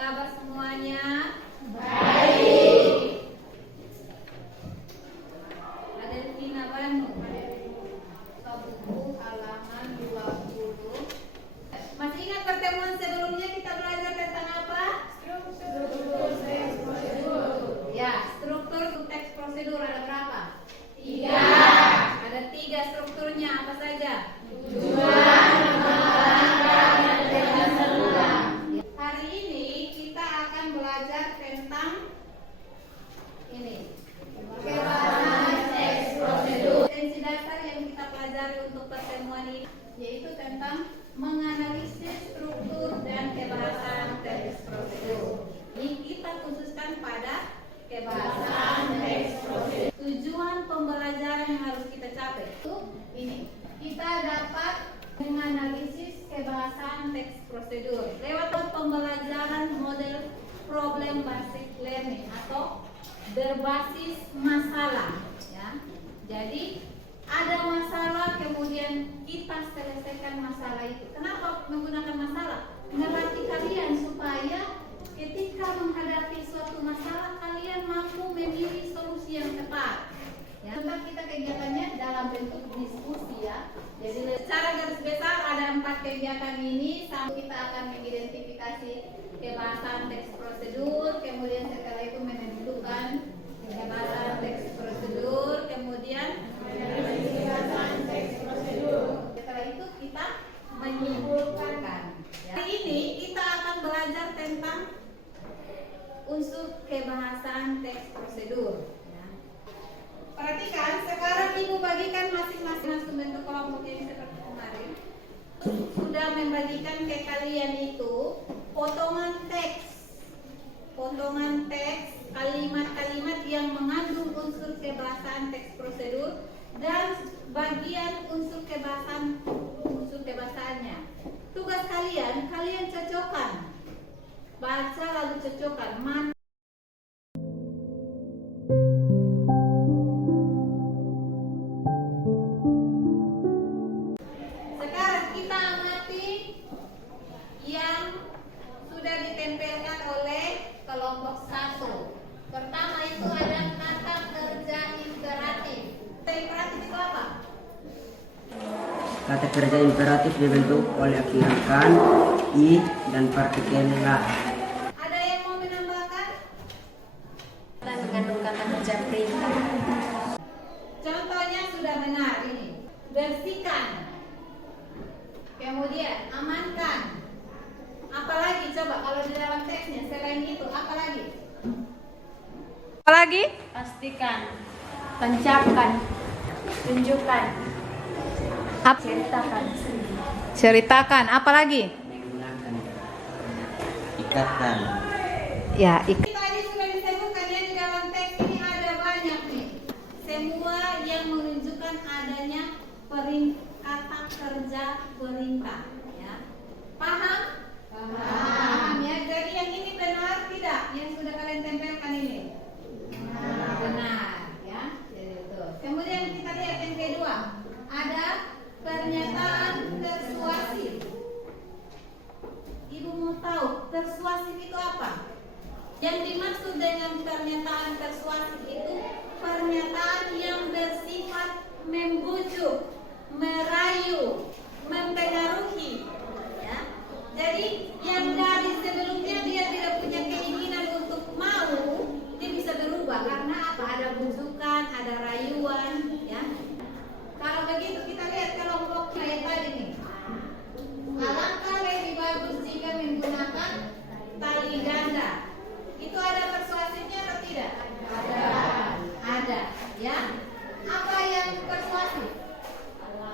kabar semuanya? Baik. Ada di Bandung. Buku halaman 20. Masih ingat pertemuan sebelumnya kita belajar tentang apa? Struktur teks prosedur. Ya, struktur teks prosedur ada berapa? 3. Ada 3 strukturnya, apa saja? Tujuan, pengalaman, dan teknis serulang. Hari ini kita akan belajar tentang ini. Kebahasan teks prosedur. Esensi dasar yang kita pelajari untuk pertemuan ini yaitu tentang menganalisis struktur dan kebahasan teks prosedur. Ini kita khususkan pada kebahasan teks prosedur. Tujuan pembelajaran yang harus kita capai itu ini. Kita dapat menganalisis kebahasan teks prosedur lewat pembelajaran model problem based learning atau berbasis masalah, ya. Jadi ada masalah, kemudian kita selesaikan masalah itu. Kenapa menggunakan masalah? Melatih kalian supaya ketika menghadapi suatu masalah kalian mampu memilih solusi yang tepat. Ya, tempat kita kegiatannya dalam bentuk diskusi, ya. Jadi secara garis besar ada 4 kegiatan ini. Kita akan mengidentifikasi kebahasan teks prosedur, kemudian setelah itu menentukan kebahasan teks prosedur, kemudian Kebahasan teks prosedur. setelah itu kita menyimpulkan. Ya. Hari ini kita akan belajar tentang unsur kebahasan teks prosedur. Ya. Perhatikan, sekarang Ibu bagikan masing-masing bentuk kelompok ini seperti kemarin. Sudah membagikan ke kalian itu potongan teks, kalimat-kalimat yang mengandung unsur kebahasan teks prosedur dan bagian unsur kebahasannya. Tugas kalian cocokkan, baca lalu cocokkan mana. Sekarang kita amati yang sudah ditempelkan oleh kelompok 1. Pertama itu ada kata kerja imperatif. Kata imperatif itu apa? Kata kerja imperatif dibentuk oleh akhiran kan, i, dan partikel la. Ada yang mau menambahkan? Dan mengandung kata kerja perintah. Contohnya sudah benar ini. Bersihkan. Kemudian amankan. Apalagi coba kalau di dalam teksnya selain itu apalagi? Apalagi? Pastikan. Tancapkan. Tunjukkan. Ceritakan. Ceritakan. Apalagi? Menggunakan ikatan. Ya, tadi sudah disebutkan ya di dalam teks ini ada banyak nih. Semua yang menunjukkan adanya kata kerja perintah, ya. Paham? Paham ya. Jadi yang ini benar tidak? Yang sudah kalian tempelkan ini? Benar, ya. Jadi itu. Kemudian kita lihat yang kedua. Ada pernyataan persuasif. Ibu mau tahu persuasif itu apa? Yang dimaksud dengan pernyataan persuasif itu pernyataan yang bersifat membujuk, merayu, mempengaruhi. Ya. Jadi yang dari sebelumnya dia tidak punya keinginan untuk mau, dia bisa berubah karena apa? Ada bujukan, ada rayuan. Ya. Kalau begitu kita lihat kelompok kayak tadi nih. Alangkah lebih bagus jika menggunakan tali ganda. Itu ada persuasifnya atau tidak? Ada, ya. Apa yang persuasif?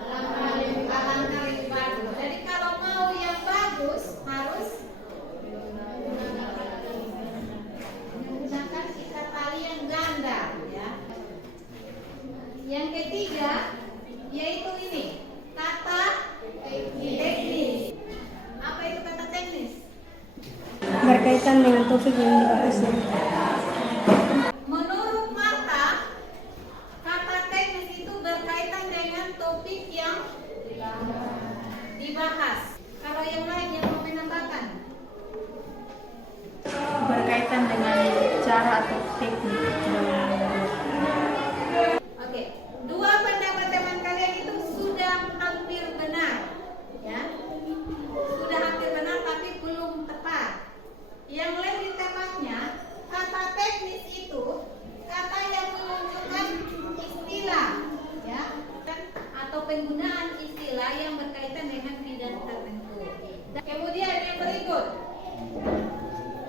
Alangkah lebih bagus. Jadi kalau mau yang bagus harus menggunakan ikat tali yang ganda, ya. Yang ketiga yaitu ini kata teknis. Apa itu kata teknis? Berkaitan dengan topik yang dibahas. Menurut Marta, kata teknis itu berkaitan dengan topik yang dibahas. Kalau yang lain yang mau menambahkan?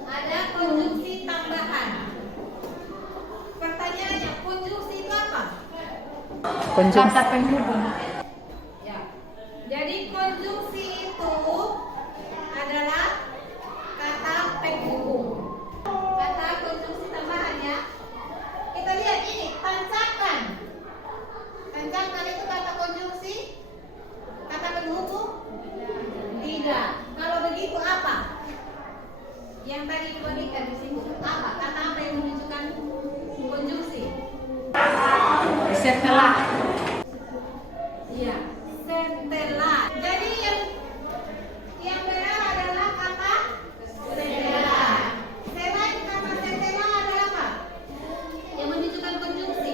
Ada konjungsi tambahan. Pertanyaannya, konjungsi itu apa? Kata penghubung. Ya. Jadi konjungsi itu adalah kata penghubung. Kata konjungsi tambahan ya. Kita lihat ini, tancakan. Tancakan itu kata konjungsi, kata penghubung? Tidak. Kalau begitu apa? Yang tadi dibandingkan di sini apa? Kata apa yang menunjukkan konjungsi? Setelah. Iya, setelah. Jadi yang benar adalah kata setelah. Selain kata setelah ada apa? Yang menunjukkan konjungsi.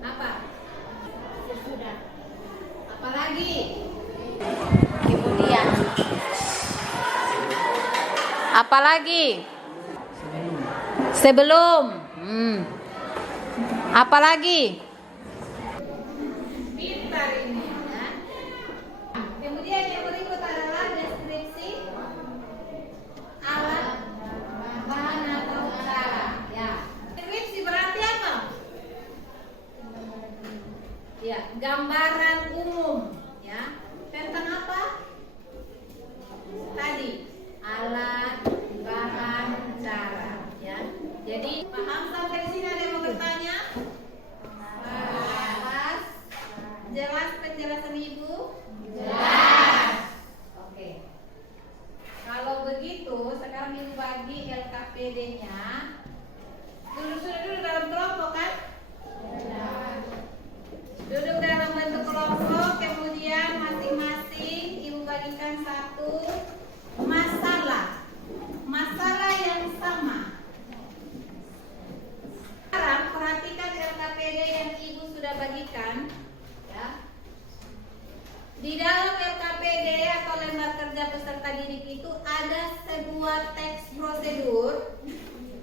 Apa? Sesudah. Apalagi? Kemudian. Apalagi? Sebelum. Apalagi? Pintar ini ya. Kemudian yang berikut adalah deskripsi alat, bahan atau cara. Ya. Deskripsi berarti apa? Ya, gambaran umum ya. Tentang apa? Tadi alat, bahan, cara ya. Jadi paham sampai sini, ada yang mau bertanya? Jelas penjelasan Ibu? Jelas. Oke. Kalau begitu, sekarang Ibu bagi LKPD-nya. Duduk dalam kelompok kan? Duduk dalam bentuk kelompok, kemudian masing-masing Ibu bagikan satu masalah. Masalah yang sama. Sekarang perhatikan LKPD yang Ibu sudah bagikan. Ya. Di dalam LKPD atau lembar kerja peserta didik itu ada sebuah teks prosedur.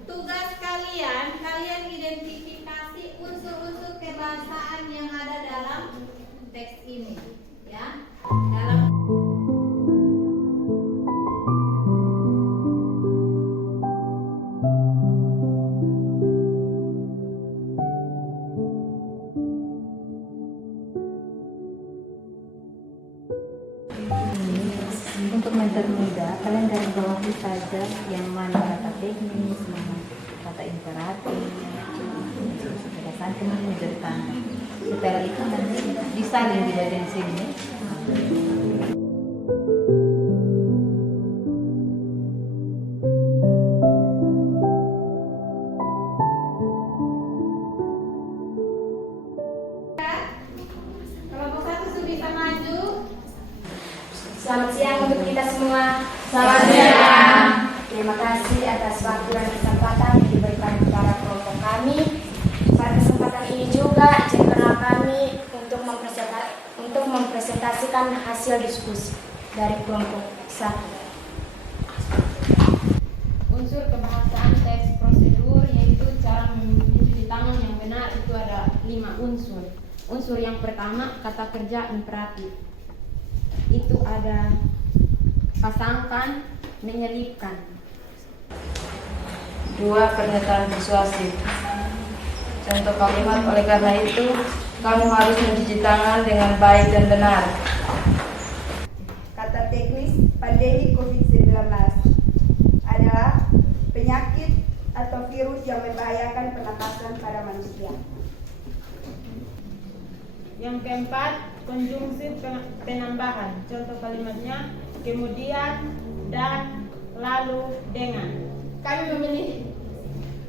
Tugas kalian identifikasi unsur-unsur kebahasaan yang ada dalam teks ini, ya. Dalam Untuk mempermudah, kalian garis bawahi saja yang mana kata teknis, mana kata imperatif. Berdasarkan kemudian menjadi tanda. Setelah itu nanti disalin di bagian sini. kelompok satu sudah bisa maju. Selamat siang untuk kita semua. Selamat siang. Terima kasih atas waktu dan kesempatan yang diberikan kepada kelompok kami. Pada kesempatan ini juga izinkanlah kami untuk mempresentasikan hasil diskusi dari kelompok 1. Unsur kebahasaan teks prosedur yaitu cara mencuci tangan yang benar itu ada 5 unsur. Unsur yang pertama kata kerja imperatif. Itu ada pasangkan, menyelipkan. 2. Pernyataan persuasif. Contoh kalimat, oleh karena itu kamu harus mencuci tangan dengan baik dan benar. Kata teknis pandemi COVID-19 adalah penyakit atau virus yang membahayakan pernapasan pada manusia. Yang keempat, konjungsi penambahan. Contoh kalimatnya kemudian, dan, lalu, dengan. Kami memilih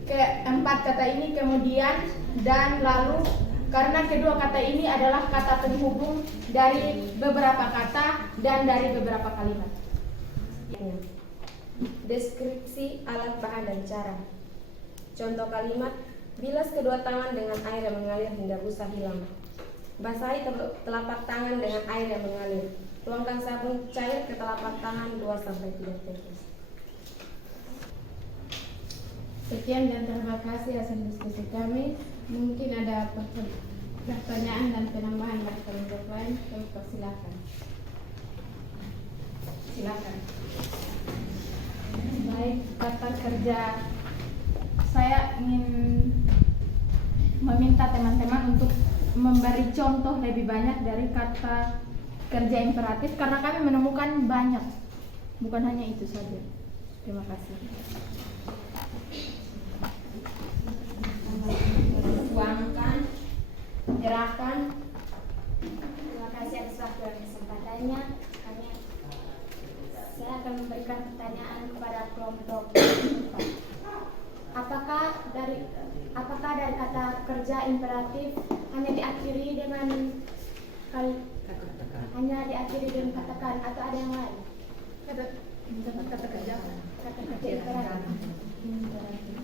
keempat kata ini, kemudian, dan, lalu, karena kedua kata ini adalah kata penghubung dari beberapa kata dan dari beberapa kalimat. Deskripsi alat, bahan, dan cara. Contoh kalimat, bilas kedua tangan dengan air yang mengalir hingga busa hilang. Basahi telapak tangan dengan air yang mengalir. Tuangkan sabun cair ke telapak tangan 2-3 tetes. Sekian dan terima kasih hasil diskusi kami. Mungkin ada pertanyaan dan penambahan dari kelompok lain, kami persilakan. Silakan. Baik, kata kerja. Saya ingin meminta teman-teman untuk memberi contoh lebih banyak dari kata kerja imperatif karena kami menemukan banyak. Bukan hanya itu saja. Terima kasih. Tuangkan, gerakan. Terima kasih atas waktu dan kesempatannya. Saya akan memberikan pertanyaan kepada kelompok 4. Apakah dari kata kerja imperatif hanya diakhiri dengan katakan atau ada yang lain? Kata kerja. Kata kerja imperatif.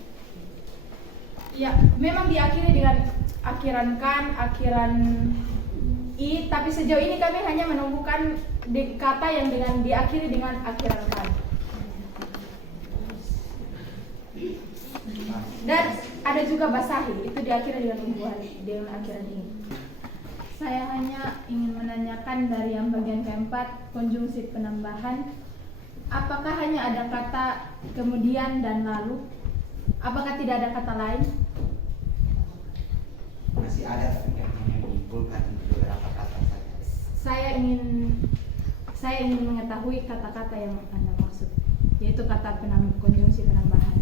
Ya, memang diakhiri dengan akhiran kan, akhiran i, tapi sejauh ini kami hanya menemukan kata yang diakhiri dengan akhiran kan. Dan ada juga basahi, itu diakhiri dengan umbuhan, dengan akhiran ini. Saya hanya ingin menanyakan dari yang bagian keempat, konjungsi penambahan. Apakah hanya ada kata kemudian dan lalu? Apakah tidak ada kata lain? Masih ada tapi hanya menyimpulkan beberapa kata saja. Saya ingin mengetahui kata-kata yang Anda maksud, yaitu kata konjungsi penambahan.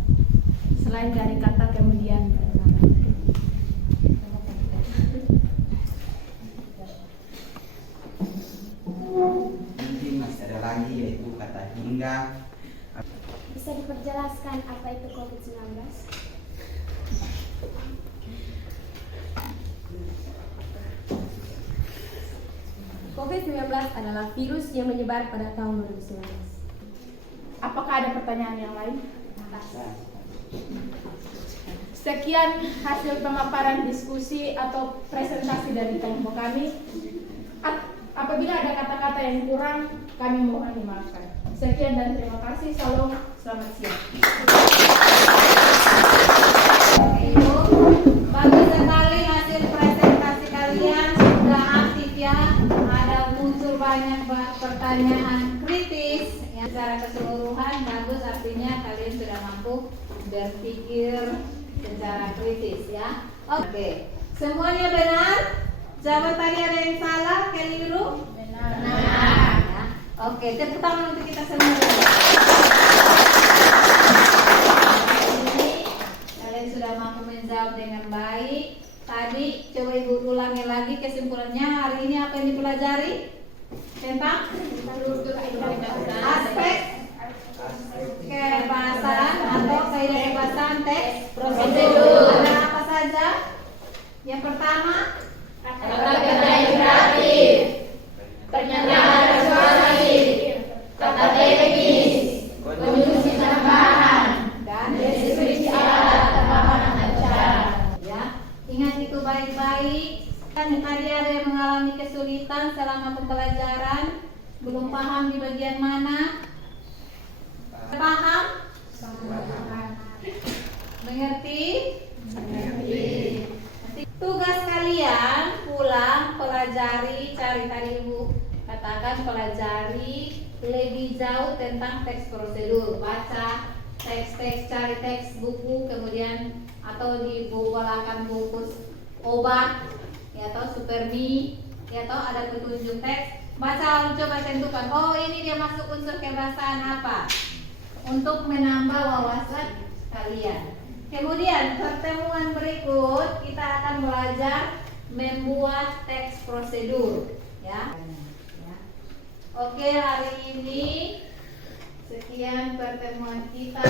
Selain dari kata kemudian dan lalu. Mungkin masih ada lagi yaitu kata hingga. Bisa diperjelaskan apa itu COVID-19? COVID-19 adalah virus yang menyebar pada tahun 2019. Apakah ada pertanyaan yang lain? Sekian hasil pemaparan diskusi atau presentasi dari kelompok kami. Apabila ada kata-kata yang kurang, kami mohon dimaafkan. Sekian dan terima kasih. Salam, selamat siang. Bagus sekali hasil presentasi kalian, sudah aktif ya. Ada muncul banyak pertanyaan kritis yang secara keseluruhan bagus, artinya kalian sudah mampu berpikir secara kritis ya. Oke, semuanya benar? Jawab tadi ada yang salah, keliru? Benar. Ya. Oke, tepuk tangan untuk kita semua. Kalian sudah mampu menjawab dengan baik. Tadi coba ibu ulangi lagi kesimpulannya. Hari ini apa yang dipelajari? Tentang aspek kebahasaan atau kaidah kebahasaan teks prosedur. Ada apa saja? Yang pertama, Kata kerja imperatif, pernyataan persuasif, kata teknis, konjungsi tambahan, dan deskripsi alat tambahan acara. ya, ingat itu baik-baik. Kan tadi ada yang mengalami kesulitan selama pembelajaran, belum paham di bagian mana? Paham? Mengerti? Tugas kalian pulang pelajari, cari tadi ibu katakan pelajari lebih jauh tentang teks prosedur, baca teks-teks, cari teks buku, kemudian atau dibolakan buku obat, ya atau supermi, ya atau ada petunjuk teks, baca lalu coba tentukan, oh ini dia masuk unsur kebahasaan apa, untuk menambah wawasan kalian. Kemudian pertemuan berikut kita akan belajar membuat teks prosedur, ya. Oke, hari ini sekian pertemuan kita.